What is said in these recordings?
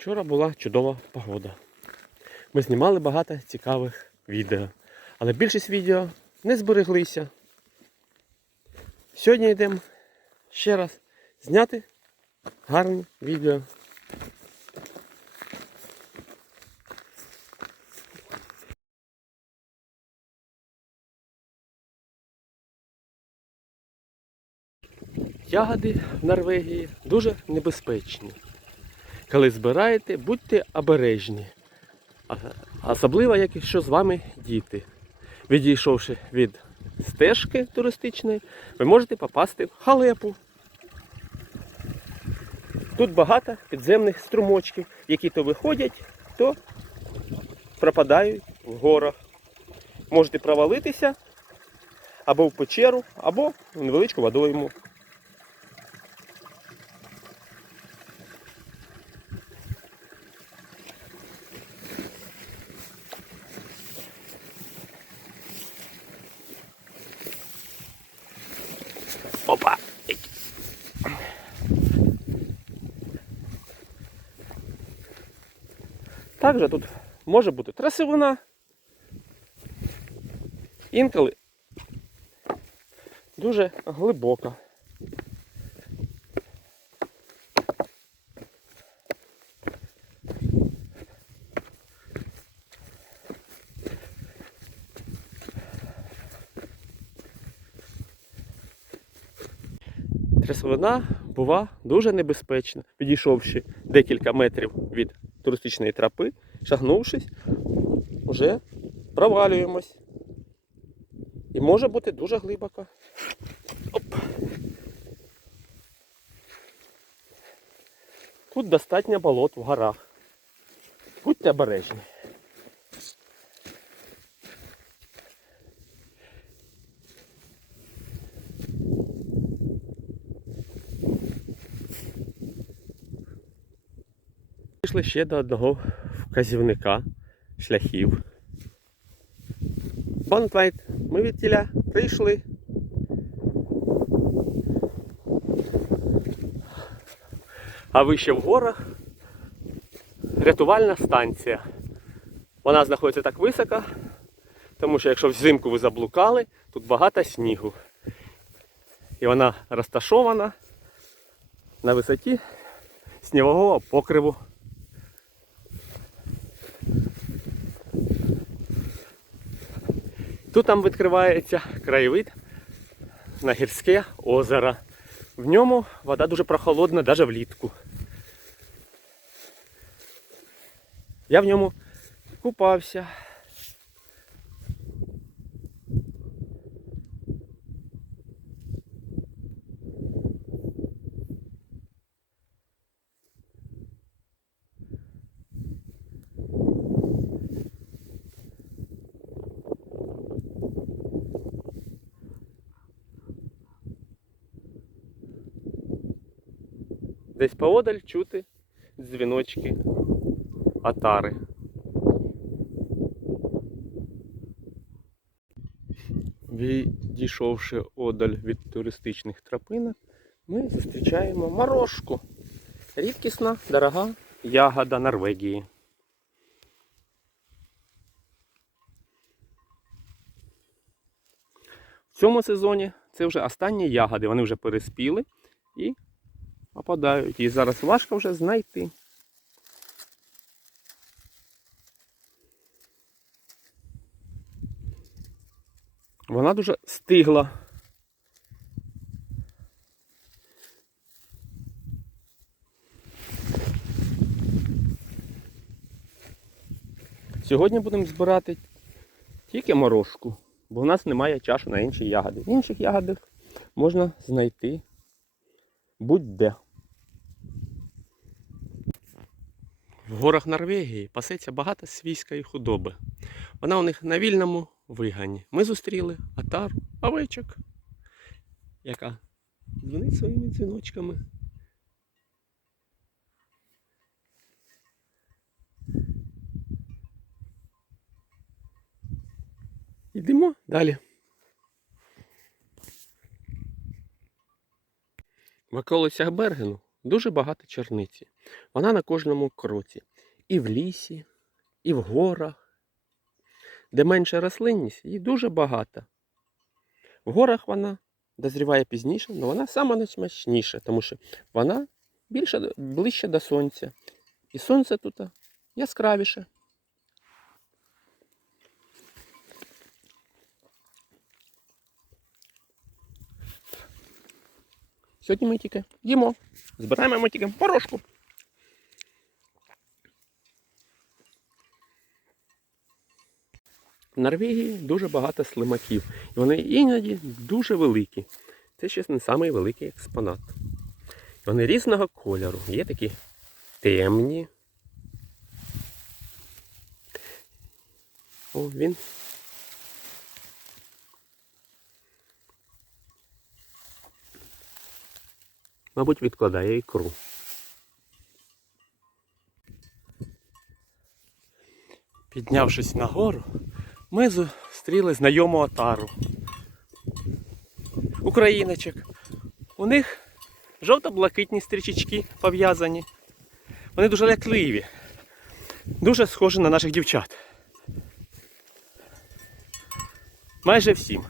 Вчора була чудова погода. Ми знімали багато цікавих відео, але більшість відео не збереглися. Сьогодні йдемо ще раз зняти гарні відео. Ягоди в Норвегії дуже небезпечні. Коли збираєте, будьте обережні. Особливо, якщо з вами діти. Відійшовши від стежки туристичної, ви можете попасти в халепу. Тут багато підземних струмочків, які то виходять, то пропадають в горах. Можете провалитися або в печеру, або в невеличку водойму. Також тут може бути трасивина. Інколи дуже глибока. Трясовина бува дуже небезпечна. Підійшовши декілька метрів від туристичної тропи, шагнувшись, вже провалюємось. І може бути дуже глибоко. Оп. Тут достатньо болот в горах. Будьте обережні. Пішли ще до одного вказівника шляхів. Бонфайт, ми від тіля прийшли. А вище в горах рятувальна станція. Вона знаходиться так високо, тому що якщо взимку ви заблукали, тут багато снігу. І вона розташована на висоті снігового покриву. Тут там відкривається краєвид на гірське озеро. В ньому вода дуже прохолодна, навіть влітку. Я в ньому купався. Десь поодаль чути дзвіночки атари. Відійшовши одаль від туристичних тропинок, ми зустрічаємо морожку. Рідкісна, дорога ягода Норвегії. В цьому сезоні це вже останні ягоди, вони вже переспіли і опадають. І зараз важко вже знайти. Вона дуже стигла. Сьогодні будемо збирати тільки морожку, бо в нас немає часу на інші ягоди. В Інших ягодах можна знайти будь-де. В горах Норвегії пасеться багато свійської худоби. Вона у них на вільному вигані. Ми зустріли атару, овечок, яка дзвонить своїми дзвіночками. Йдемо далі. В околицях Бергену дуже багато черниці. Вона на кожному кроці. І в лісі, і в горах. Де менша рослинність, її дуже багато. В горах вона дозріває пізніше, але вона сама найсмачніша, тому що вона більше, ближче до сонця. І сонце тут яскравіше. Сьогодні ми тільки їмо. Збираємо ми тільки порошку. В Норвегії дуже багато слимаків. І вони іноді дуже великі. Це ще не самий великий експонат. Вони різного кольору. Є такі темні. О, він. Мабуть, відкладає ікру. Піднявшись нагору, ми зустріли знайому отару. Україночок. У них жовто-блакитні стрічечки пов'язані. Вони дуже лякливі. Дуже схожі на наших дівчат. Майже всім.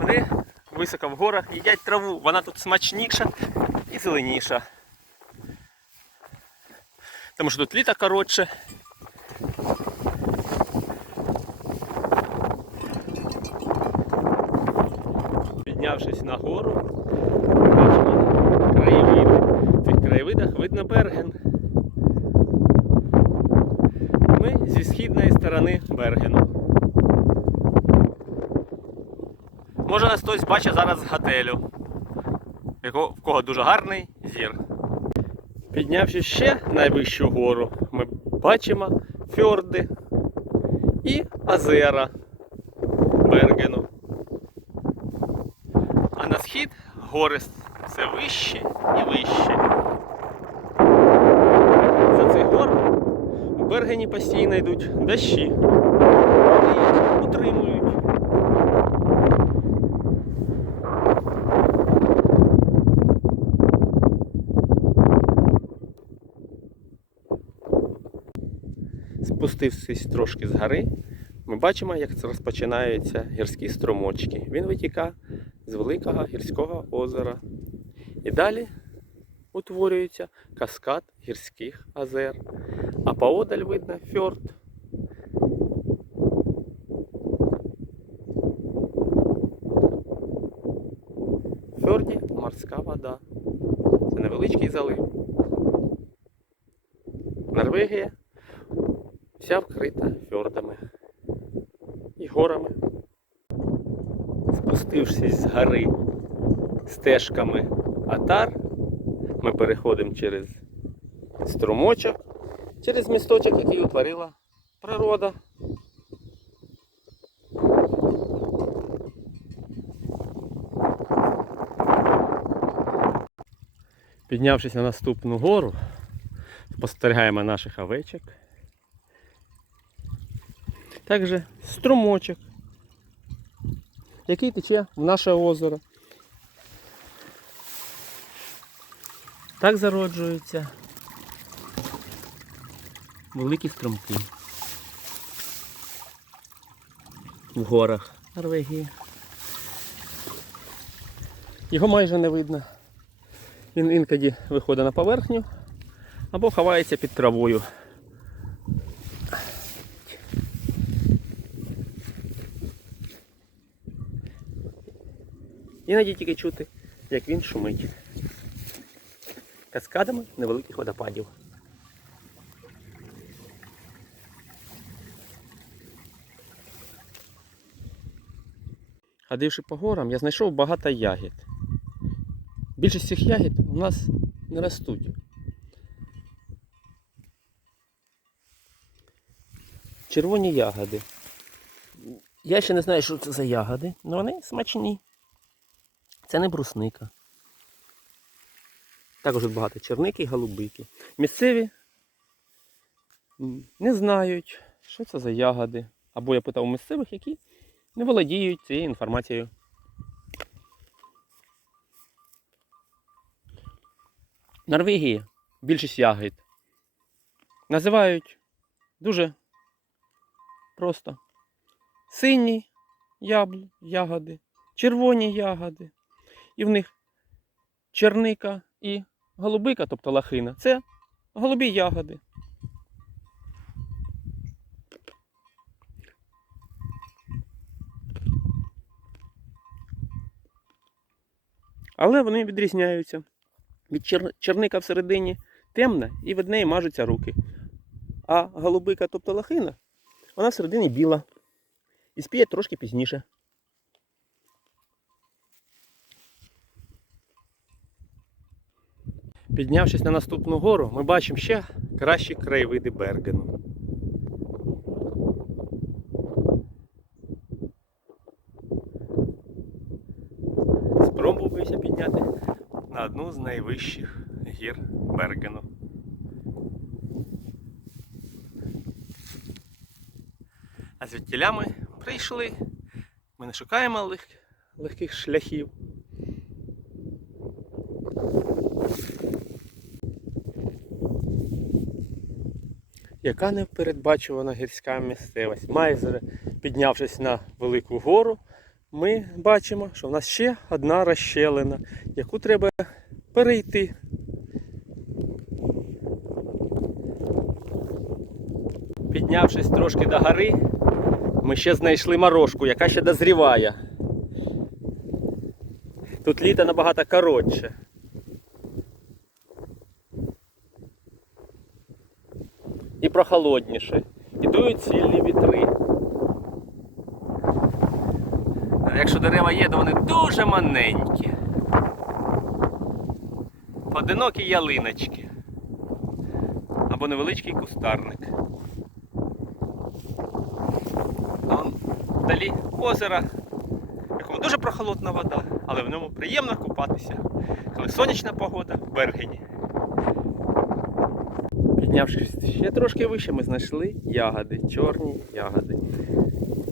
Вони високо в горах їдять траву. Вона тут смачніша і зеленіша. Тому що тут літо коротше. Піднявшись на гору, бачимо краєвиди. В цих краєвидах видно Берген. Ми зі східної сторони Бергену. Може нас хтось бачить зараз готелю, в кого дуже гарний зір. Піднявши ще найвищу гору, ми бачимо фьорди і озера Бергену. А на схід гори все вище і вище. За цих гор в Бергені постійно йдуть дощі. Вони їх утримують. Спустившись трошки з гори, ми бачимо, як розпочинаються гірські струмочки. Він витікає з великого гірського озера. І далі утворюється каскад гірських озер. А поодаль видно фьорд. Фьорді морська вода. Це невеличкий залив. Норвегія вся вкрита фьордами і горами. Спустившись з гори стежками Атар, ми переходимо через струмочок, через місточок, який утворила природа. Піднявшись на наступну гору, спостерігаємо наших овечок. Також струмочок, який тече в наше озеро. Так зароджуються великі струмки в горах Норвегії. Його майже не видно. Він інкоді виходить на поверхню або ховається під травою. Іноді тільки чути, як він шумить. Каскадами невеликих водопадів. Ходивши по горам, я знайшов багато ягід. Більшість цих ягід у нас не ростуть. Червоні ягоди. Я ще не знаю, що це за ягоди, але вони смачні. Це не брусника. Також багато черники і голубики. Місцеві не знають, що це за ягоди. Або я питав у місцевих, які не володіють цією інформацією. В Норвегії більшість ягід називають дуже просто сині ягоди, червоні ягоди. І в них черника і голубика, тобто лахина, це голубі ягоди. Але вони відрізняються. Від чер- черника всередині темна і від неї мажуться руки. А голубика, тобто лахина, вона всередині біла. І спіє трошки пізніше. Піднявшись на наступну гору, ми бачимо ще кращі краєвиди Бергену. Спробуюся підняти на одну з найвищих гір Бергену. А звідтіля ми прийшли. Ми не шукаємо лег... легких шляхів. Яка непередбачувана гірська місцевість. Майже піднявшись на велику гору, ми бачимо, що в нас ще одна розщелина, яку треба перейти. Піднявшись трошки до гори, ми ще знайшли морожку, яка ще дозріває. Тут літо набагато коротше. І прохолодніше. І дують сильні вітри. Якщо дерева є, то вони дуже маленькі. Одинокі ялиночки. Або невеличкий кустарник. Вон вдалі озеро, в якому дуже прохолодна вода, але в ньому приємно купатися, коли сонячна погода в Бергені. Піднявшись ще трошки вище, ми знайшли ягоди, чорні ягоди.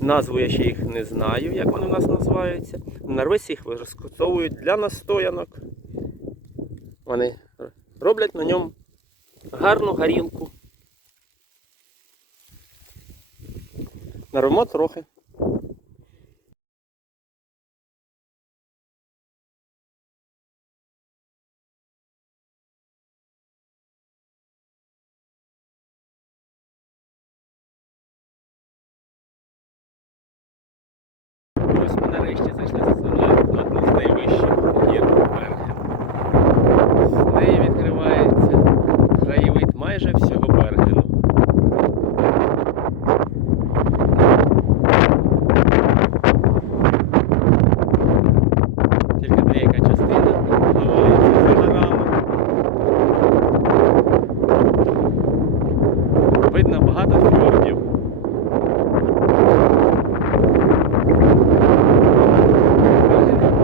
Назву я ще їх не знаю, як вони у нас називаються. В Норвесі їх використовують для настоянок. Вони роблять на ньому гарну горілку. Нарвемо трохи. Ось ми нарешті зайшли на одну з найвищих гір Берген. З неї відкривається краєвид майже всього Бергену. Тільки деяка частина ховається за горами. Видно багато фьордів. Вони так,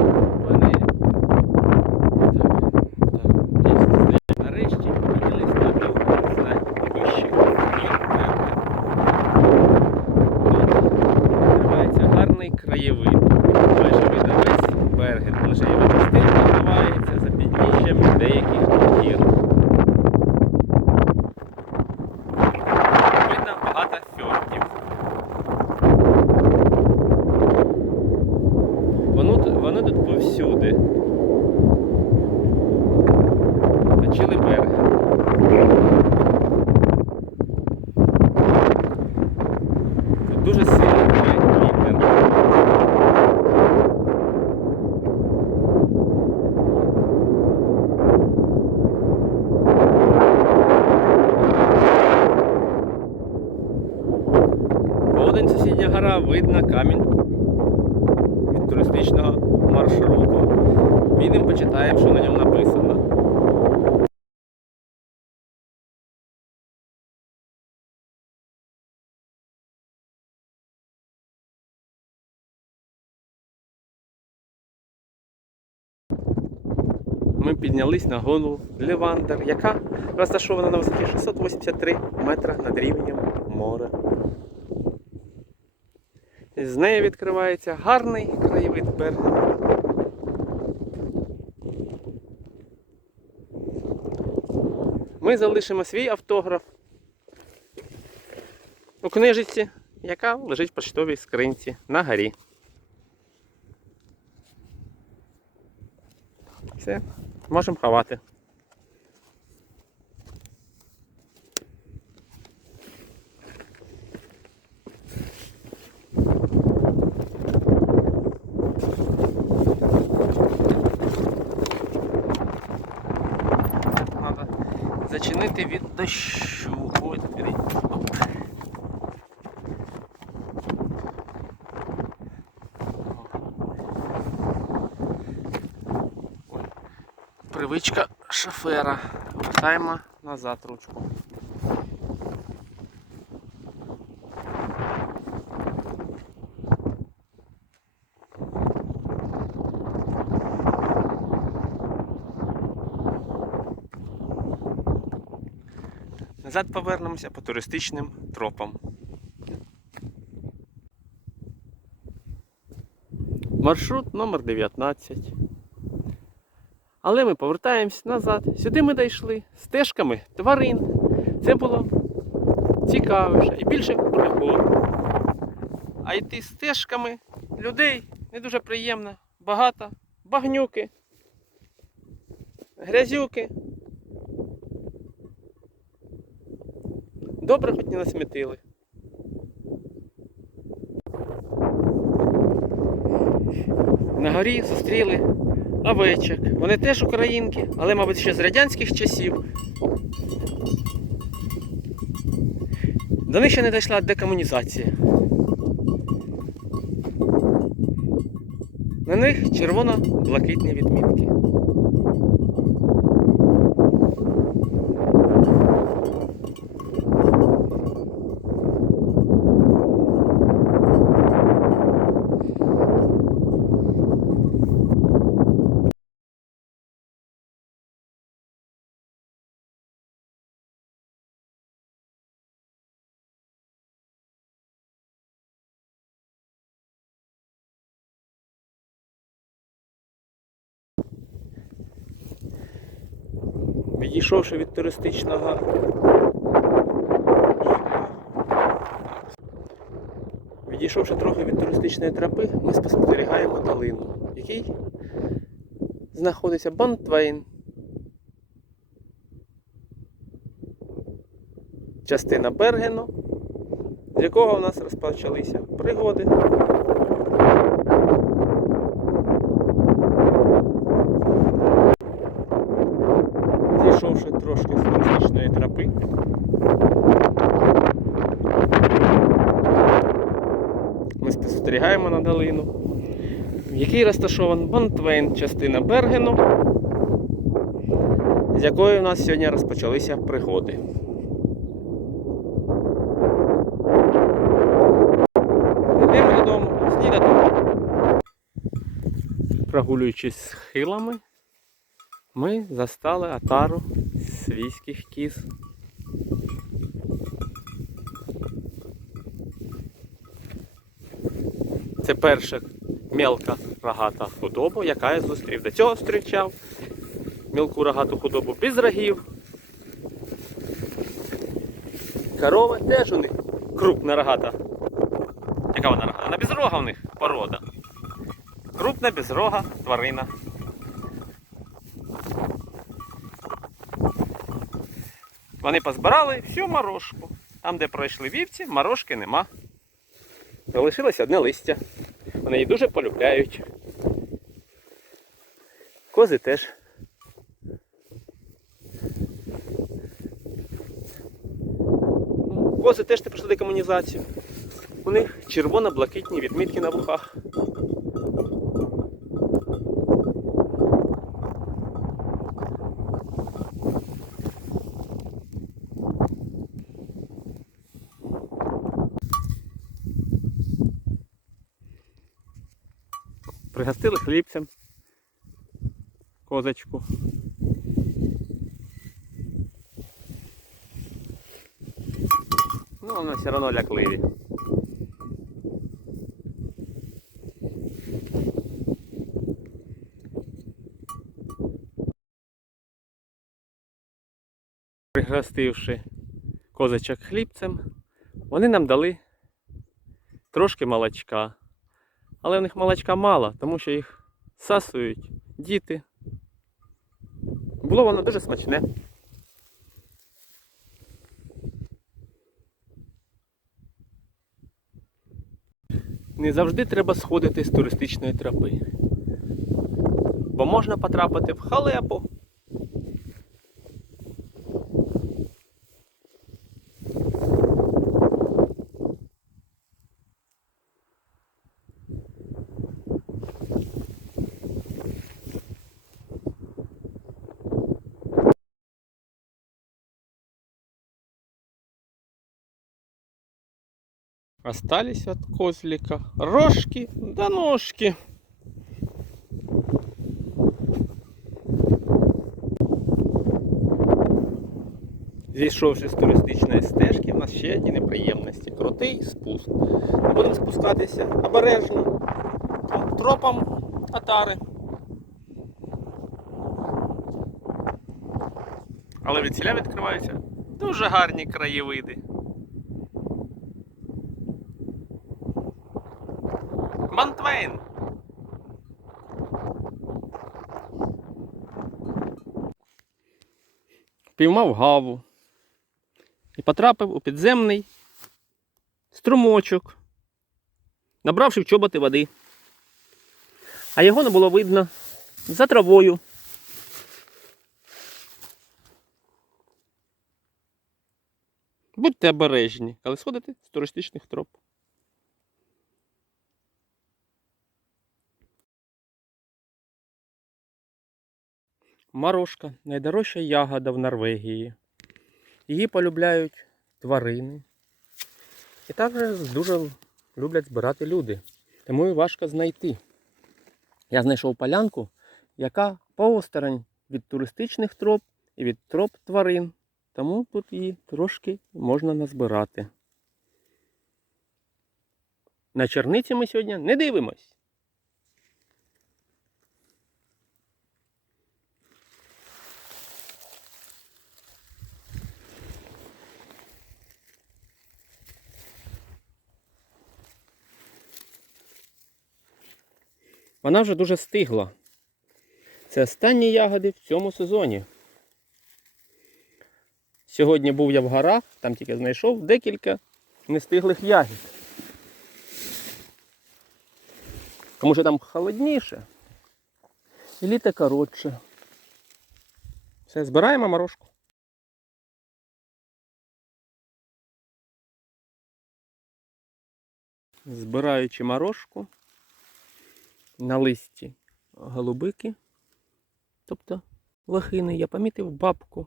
так, десь нарешті піднялись на одну з найвищих гір Берген. Тут відкривається гарний краєвид. Майже видно весь. Лише його частинка ховається за підніжжям деяких гір. Видно багато фьордів. Воно, тут- вони тут повсюди. Точили берег. Тут дуже сильний буває вітер. Поводень сусідня гора видно камінь від туристичного маршруту. Підемо почитаємо, що на ньому написано. ми піднялись на гону Левандер, яка розташована на висоті 683 метра над рівнем моря. З неї відкривається гарний краєвид Бергена. Ми залишимо свій автограф у книжиці, яка лежить в поштовій скринці на горі. Все, можемо ховати. Треба зачинити від дощу. Ой. Привичка шофера. Вертаємо назад ручку. Назад повернемося по туристичним тропам. Маршрут номер 19. Але ми повертаємось назад. Сюди ми дійшли стежками тварин. Це було цікавіше і більше пригод. А йти стежками людей не дуже приємно. Багато багнюки, грязюки. Добре хоч не насмітили. На горі зустріли овечок. Вони теж українки, але, мабуть, ще з радянських часів. До них ще не дійшла декомунізація. На них червоно-блакитні відмітки. Відійшовши від туристичного. Відійшовши трохи від туристичної тропи, ми спостерігаємо долину, в якій знаходиться Бонтвейн. Частина Бергену, з якого у нас розпочалися пригоди. Зійшовши трошки з туристичної тропи. Ми спостерігаємо на долину, в якій розташований Бонтвейн, частина Бергену, з якої у нас сьогодні розпочалися пригоди. Йдемо додому, снідати. Прогулюючись схилами, ми застали атару свійських кіз. Це перша мелка рогата худоба, яка я зустрів. До цього зустрічав мілку рогату худобу без рогів. Корова теж у них крупна рогата. Яка вона рогата? Вона безрога у них порода. Крупна безрога тварина. Вони позбирали всю морожку. Там, де пройшли вівці, морожки нема. Залишилось одне листя. Вони її дуже полюбляють. Кози теж. Кози теж не пройшли декомунізацію. У них червоно-блакитні відмітки на вухах. Пригостили хлібцем, козочку. Ну, вони все одно лякливі. Пригостивши козочок хлібцем, вони нам дали трошки молочка. Але в них молочка мало, тому що їх сасують діти. Було воно дуже смачне. Не завжди треба сходити з туристичної тропи. Бо можна потрапити в халепу. Остались от козлика рожки да ножки. Зійшовши з туристичної стежки, в нас ще одні неприємності. Крутий спуск. Будемо спускатися обережно тропам татари. Але від селя відкриваються дуже гарні краєвиди. Піймав гаву і потрапив у підземний струмочок, набравши в чоботи води. А його не було видно за травою. Будьте обережні, коли сходите з туристичних троп. Марошка найдорожча ягода в Норвегії. Її полюбляють тварини. І також дуже люблять збирати люди. Тому і важко знайти. Я знайшов полянку, яка поосторонь від туристичних троп і від троп тварин. Тому тут її трошки можна назбирати. На черниці ми сьогодні не дивимось. Вона вже дуже стигла. Це останні ягоди в цьому сезоні. Сьогодні був я в горах, там тільки знайшов декілька нестиглих ягід. Тому що там холодніше і літо коротше. Все, збираємо морожку. Збираючи морожку на листі голубики, тобто лохини, я помітив бабку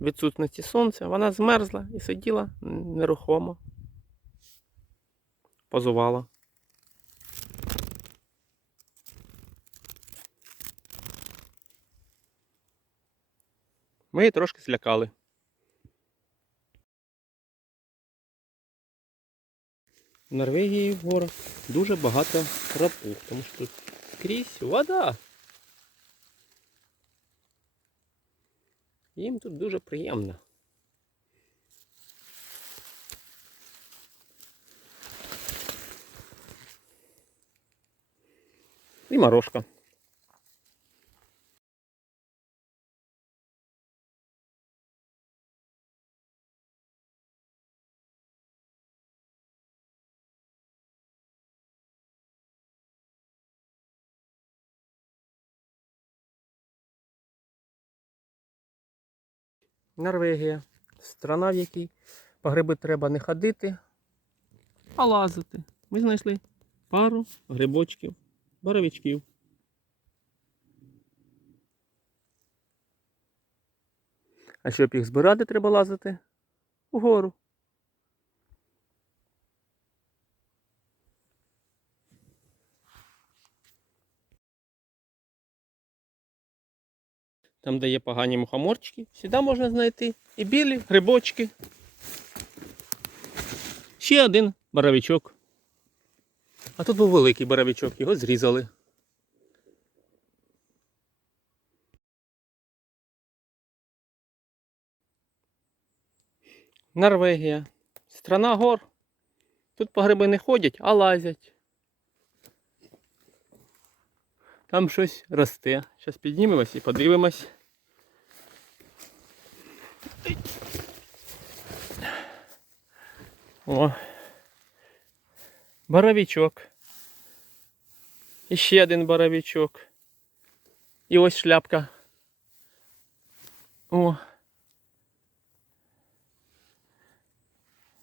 відсутності сонця, вона змерзла і сиділа нерухомо, позувала. Ми її трошки злякали. В Норвегії в горах дуже багато крапух, тому що тут крізь вода. Їм тут дуже приємно. І морожка. Норвегія. Страна, в якій по гриби треба не ходити, а лазити. Ми знайшли пару грибочків, боровичків. А щоб їх збирати, треба лазити угору. Там, де є погані мухоморчики, сюди можна знайти і білі грибочки. Ще один боровичок. А тут був великий боровичок, його зрізали. Норвегія. Страна гор. Тут по гриби не ходять, а лазять. Там щось росте. Зараз піднімемось і подивимось. О. Боровичок. Ще один боровичок. І ось шляпка. О.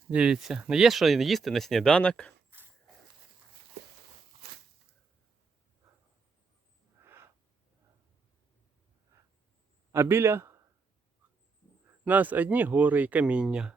Дивіться. Ну є що їсти на сніданок. А біля нас одні гори і каміння.